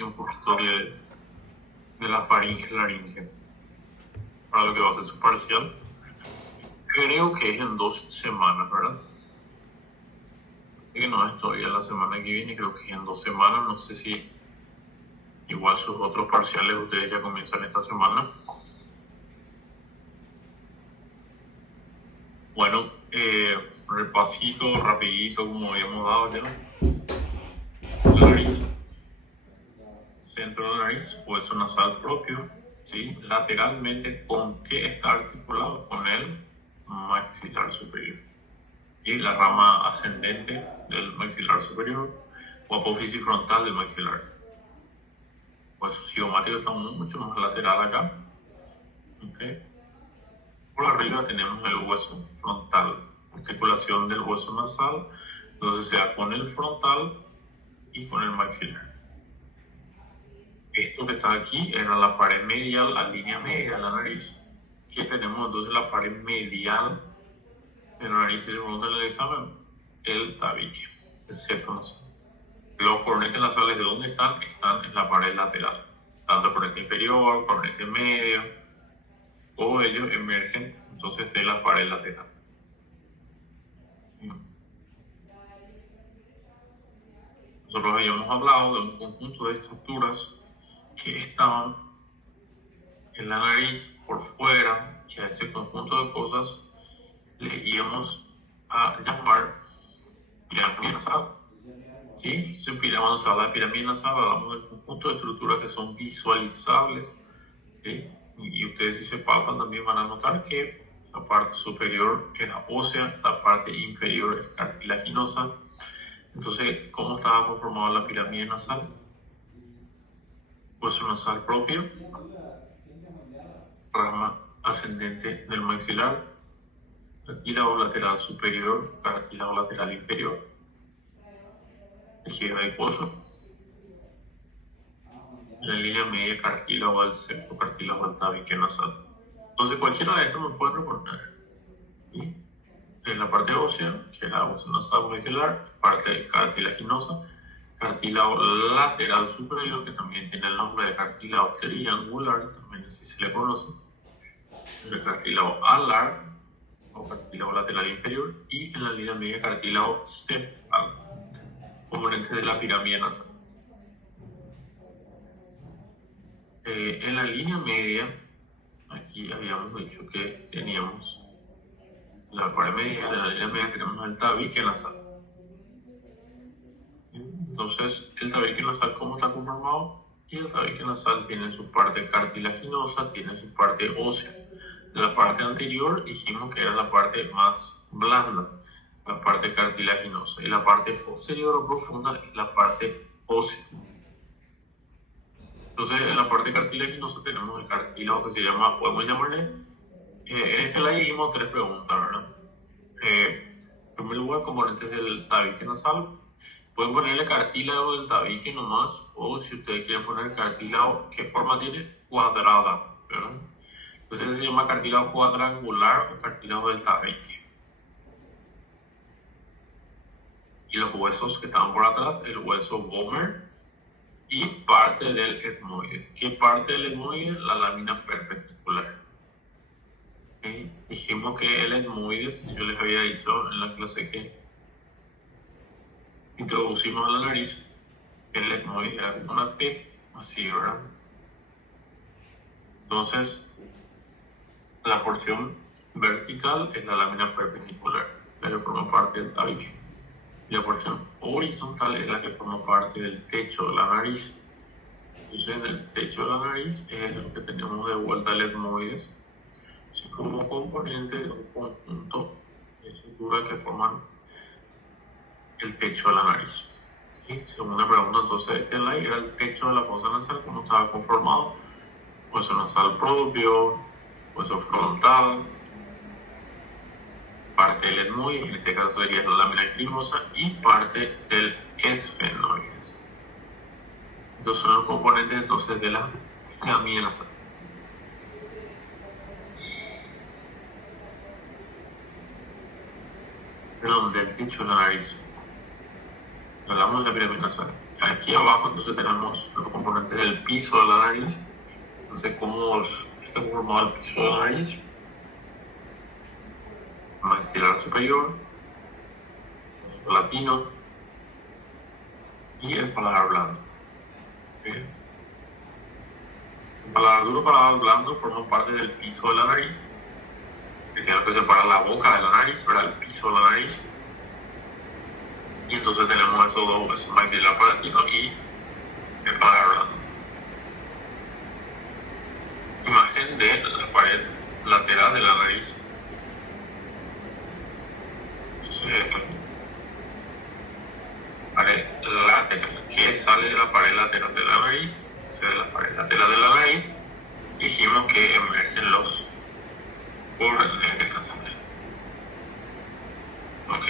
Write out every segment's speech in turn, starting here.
y un poquito de la faringe, laringe, para lo que va a ser su parcial. Creo que es en 2 semanas, ¿verdad? Así que no es todavía la semana que viene, creo que es en 2 semanas. No sé si igual sus otros parciales ustedes ya comienzan esta semana. Bueno, repasito rapidito como habíamos dado ya. La nariz, centro de la nariz, hueso nasal propio, ¿sí? Lateralmente, ¿con qué está articulado? Con el maxilar superior. Y la rama ascendente del maxilar superior o apófisis frontal del maxilar. Hueso cigomático está mucho más lateral acá. ¿Okay? Por arriba tenemos el hueso frontal, articulación del hueso nasal, entonces se da con el frontal y con el maxilar. Esto que está aquí era la pared medial, la línea media de la nariz. Aquí tenemos entonces la pared medial de la nariz, y se pregunta en el examen, el tabique, el septo nasal. Los cornetes nasales, ¿de dónde están? Están en la pared lateral, tanto cornete inferior, cornete medio, todos ellos emergen entonces de la pared lateral. Nosotros habíamos hablado de un conjunto de estructuras que estaban en la nariz por fuera, que a ese conjunto de cosas le íbamos a llamar pirámide nasal. ¿Sí? Se pirámide la pirámide nasal, hablamos del conjunto de estructuras que son visualizables, ¿sí? Y ustedes, si se palpan, también van a notar que la parte superior era ósea, la parte inferior es cartilaginosa. Entonces, ¿cómo estaba conformada la pirámide nasal? Hueso nasal propio, rama ascendente del maxilar, cartílago lateral superior, cartílago lateral inferior, tejido adiposo, la línea media cartílago del septo, cartílago del tabique nasal. Entonces, cualquiera de estos me puede responder. ¿Sí? En la parte ósea, que era hueso nasal maxilar, parte cartilaginosa, cartílago lateral superior, que también tiene el nombre de cartílago triangular, también así se le conoce, el cartílago alar o cartílago lateral inferior, y en la línea media cartílago septal, componente de la pirámide nasal. En la línea media, aquí habíamos dicho que teníamos la pared media, en la línea media tenemos el tabique nasal. Entonces, el tabique nasal, ¿cómo está conformado? Y el tabique nasal tiene su parte cartilaginosa, tiene su parte ósea. La parte anterior dijimos que era la parte más blanda, la parte cartilaginosa, y la parte posterior o profunda es la parte ósea. Entonces, en la parte cartilaginosa tenemos el cartílago que se llama, podemos llamarle, en este slide dijimos 3 preguntas, ¿verdad? En primer lugar, componentes del tabique nasal. Pueden ponerle cartílago del tabique nomás, o si ustedes quieren poner cartílago, ¿qué forma tiene? Cuadrada, ¿verdad? Entonces se llama cartílago cuadrangular o cartílago del tabique. Y los huesos que están por atrás, el hueso vomer y parte del etmoide. ¿Qué parte del etmoide? La lámina perpendicular. ¿Okay? Dijimos que el etmoide, yo les había dicho en la clase que introducimos a la nariz, el etmoide era como una T, así, ¿verdad? Entonces, la porción vertical es la lámina perpendicular, la que forma parte del tabique. Y la porción horizontal es la que forma parte del techo de la nariz. Entonces, en el techo de la nariz es lo que tenemos de vuelta el etmoide, así como componente de un conjunto de estructuras que forman el techo de la nariz. ¿Sí? Segunda pregunta, entonces, ¿qué era el techo de la fosa nasal? ¿Cómo estaba conformado? Hueso nasal propio, hueso frontal, parte del etmoide, en este caso sería la lámina lacrimosa, y parte del esfenoide. Estos son los componentes entonces de la pirámide nasal. Perdón, del techo de la nariz. Hablamos de la pirámide nasal. Aquí abajo entonces tenemos los componentes del piso de la nariz. Entonces, ¿cómo está formado el piso de la nariz? Maxilar superior, latino y el paladar blando. ¿Sí? El paladar duro, paladar blando forman parte del piso de la nariz, que es lo que separa la boca de la nariz, ¿verdad? El piso de la nariz. Y entonces tenemos esos dos, el maxilar palatino y el paladar blando. Imagen de la pared lateral de la nariz. Pared lateral, que sale de la pared lateral de la nariz. De la pared lateral de la nariz, dijimos que emergen los cornetes nasales. ¿Ok?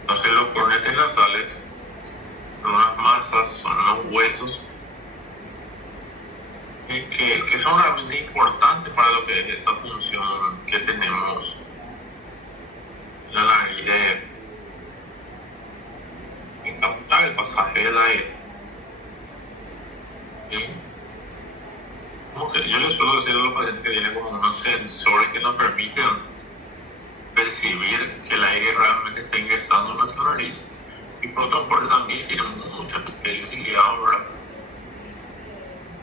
Entonces los cornetes nasales son unas masas, son unos huesos que son realmente importantes para lo que es esa función que tenemos en la nariz de captar el pasaje del aire. ¿Sí? Como que yo les suelo decir a los pacientes que tienen como unos sensores que nos permiten percibir que el aire realmente está ingresando en nuestra nariz, y por otra parte también tienen muchos criterios guiados, ¿verdad?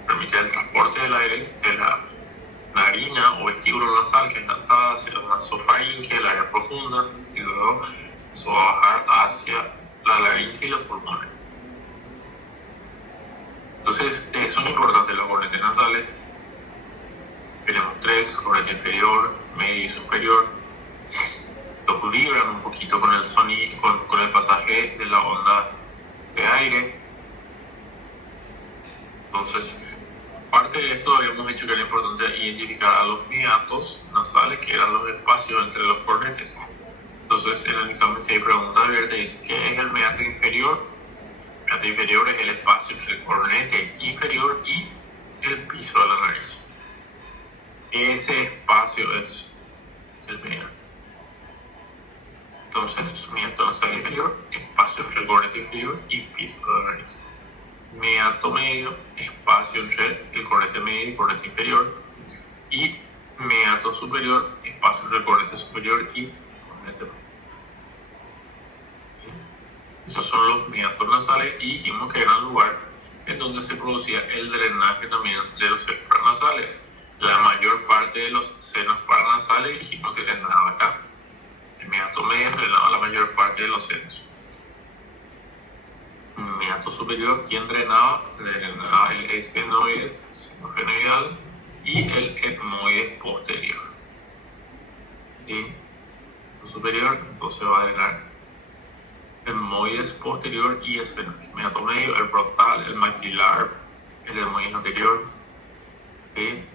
Permite el transporte del aire de la narina o vestíbulo nasal, que es la entrada, hacia la nasofaringe, el área profunda, y luego eso va a bajar hacia la laringe y los pulmones. Entonces, son importantes los cornetes nasales. Tenemos tres: cornete inferior, medio y superior. Los vibran un poquito con el sonido, con el pasaje de la onda de aire. Entonces, aparte de esto, habíamos dicho que era importante identificar a los meatos nasales, que eran los espacios entre los cornetes. Entonces, en el examen, si hay preguntas abiertas, dice: ¿qué es el meato inferior? El meato inferior es el espacio entre el cornete inferior y el piso de la nariz. Ese espacio es el meato. Entonces, meato nasal inferior, espacio entre el cornete inferior y piso de la nariz. Meato medio, espacio entre el cornete medio y el cornete inferior. Y meato superior, espacio entre el cornete superior y el cornete medio. Esos son los meatos nasales, y dijimos que era el lugar en donde se producía el drenaje también de los senos paranasales. La mayor parte de los senos paranasales dijimos que drenaba acá. El meato medio drenaba la mayor parte de los senos. Meato superior, ¿quién drenaba? Drenaba el esfenoides, seno-fenoidal, y el etmoides posterior. ¿Sí? El superior entonces va a drenar etmoides posterior y esfenoides. Meato medio, el frontal, el maxilar, el etmoides anterior. ¿Sí?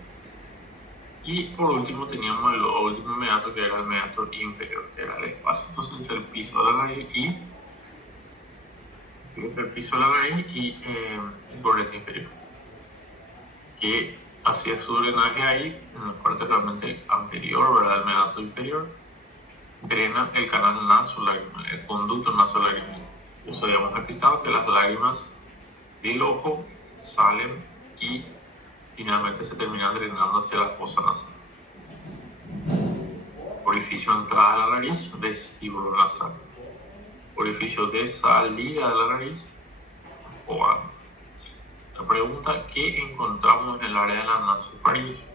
Y por último teníamos el último meato, que era el meato inferior, que era el espacio entonces entre el piso de la nariz y el piso de la nariz y el cornete inferior, que hacía su drenaje ahí en la parte realmente anterior, ¿verdad? El meato inferior drena el canal nasolaríngeo, el conducto nasolaríngeo. Nos habíamos explicado que las lágrimas del ojo salen y finalmente se terminan drenando hacia la fosa nasal. Orificio de entrada de la nariz, vestíbulo nasal. Orificio de salida de la nariz, o ano. La pregunta: ¿qué encontramos en el área de la nasofaringe?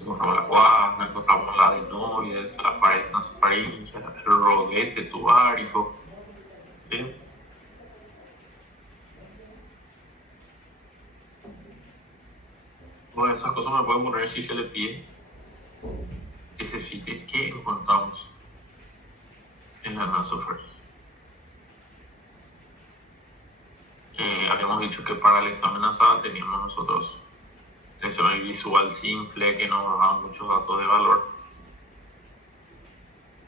Encontramos la guasna, encontramos la adenoides, la pared nasofaringe, el rodete tubárico. ¿Sí? Todas esas cosas me pueden poner si se le pide que se cite qué encontramos en la nasofaringe. Habíamos dicho que para el examen nasal teníamos nosotros el examen visual simple, que nos daba muchos datos de valor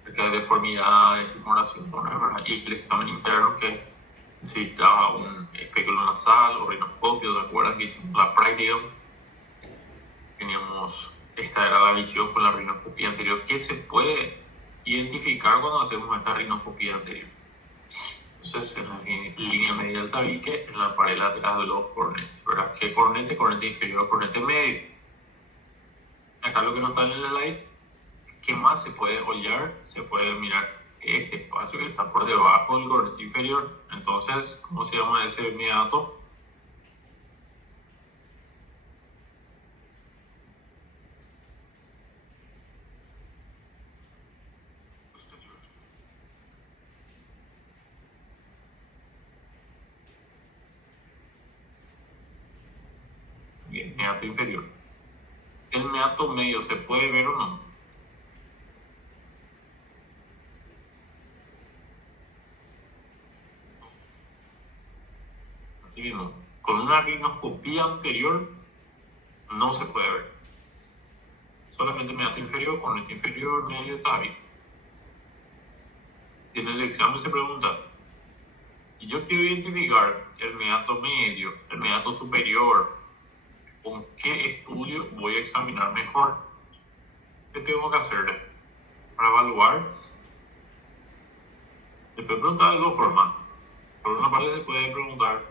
acerca de deformidades, tumoraciones, ¿verdad? Y el examen interno, que necesitaba un espéculo nasal o rinoscopio. ¿Te acuerdas que hicimos la práctica? Teníamos, esta era la visión con la rinoscopía anterior. ¿Qué se puede identificar cuando hacemos esta rinoscopía anterior? Entonces Entonces, en la línea media del tabique, en la pared lateral de los cornetes, ¿verdad? ¿Qué cornete? Cornete inferior, cornete medio. Acá lo que nos está en el slide, ¿qué más se puede hollar? Se puede mirar este espacio que está por debajo del cornete inferior. Entonces, ¿cómo se llama ese meato? Bien, meato inferior. ¿El meato medio se puede ver o no? Así mismo, con una rinoscopía anterior no se puede ver. Solamente meato inferior, cornete inferior, medio, tabique. Y en el examen se pregunta, si yo quiero identificar el meato medio, el meato superior, ¿con qué estudio voy a examinar mejor? ¿Qué tengo que hacer para evaluar? Se puede preguntar de dos formas. Por una parte se puede preguntar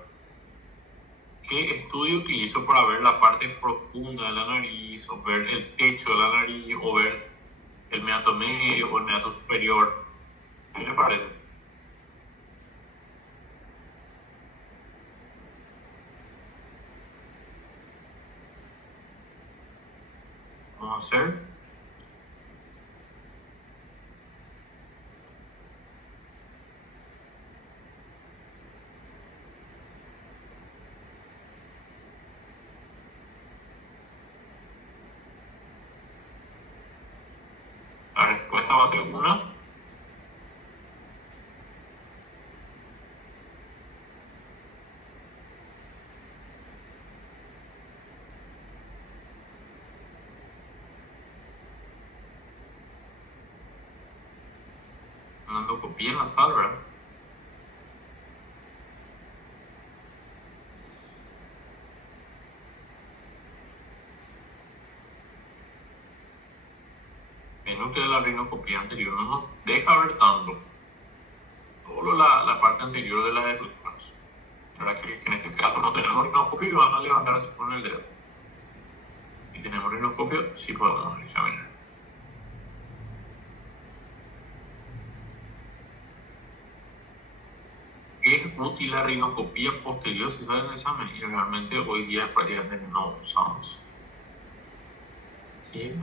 qué estudio utilizo para ver la parte profunda de la nariz, o ver el techo de la nariz, o ver el meato medio o el meato superior. ¿Qué le parece? Vamos a hacer. La respuesta va a ser una. Una endoscopía nasal, ¿verdad? Menos que la rinocopía anterior no nos deja ver tanto. Solo la parte anterior de la estructuras. ¿Verdad? Que en este caso no tenemos rinocopia y van a levantar así con el dedo. Si tenemos rinocopia, sí podemos examinar. ¿Es útil la rinocopía posterior si sale en el examen? Y realmente hoy día prácticamente no usamos. ¿Sí?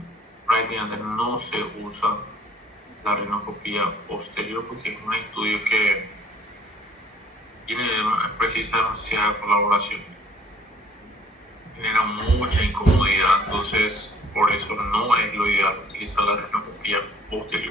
Prácticamente no se usa la rinocopía posterior porque es un estudio que precisa demasiada colaboración, genera mucha incomodidad, entonces por eso no es lo ideal utilizar la rinocopía posterior.